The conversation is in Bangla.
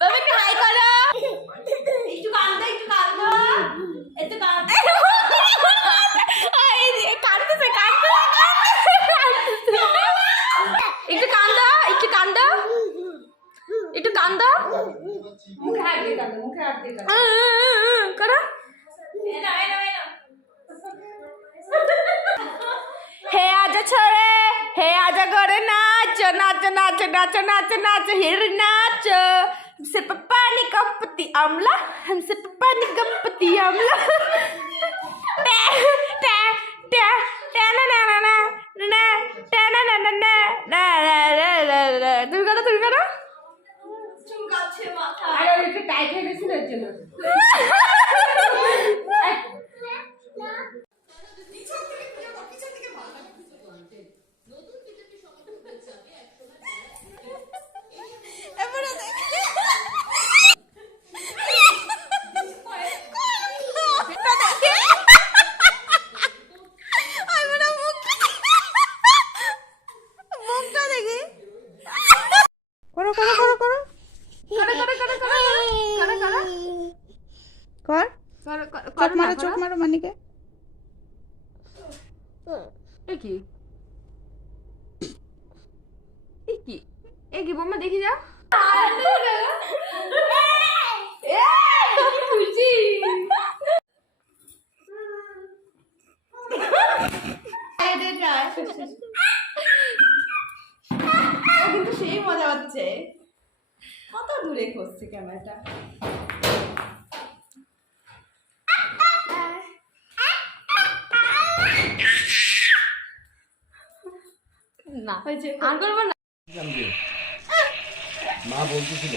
বাবা একটু হাই করো একটু কান্দো একটু কান্দো একটু নাও। হে আজা ছড়ে, হে আজা করে नाच नाच नाच नाच नाच नाच हिर नाच हमसे पप्पा ने गणपति आमला हमसे पप्पा ने गणपति आमला তুমি করো তুমি করো আরে একটু টাইট হয়ে গেছিল এর জন্য কর চোখ মারো চোখ মারো মানিকে। কি? কি? এ কি দেখি যাও। কিন্তু সেই মজা হচ্ছে। কত দূরে করছে ক্যামেরাটা? না হয়েছে। আর করব না। মা বলতেছিল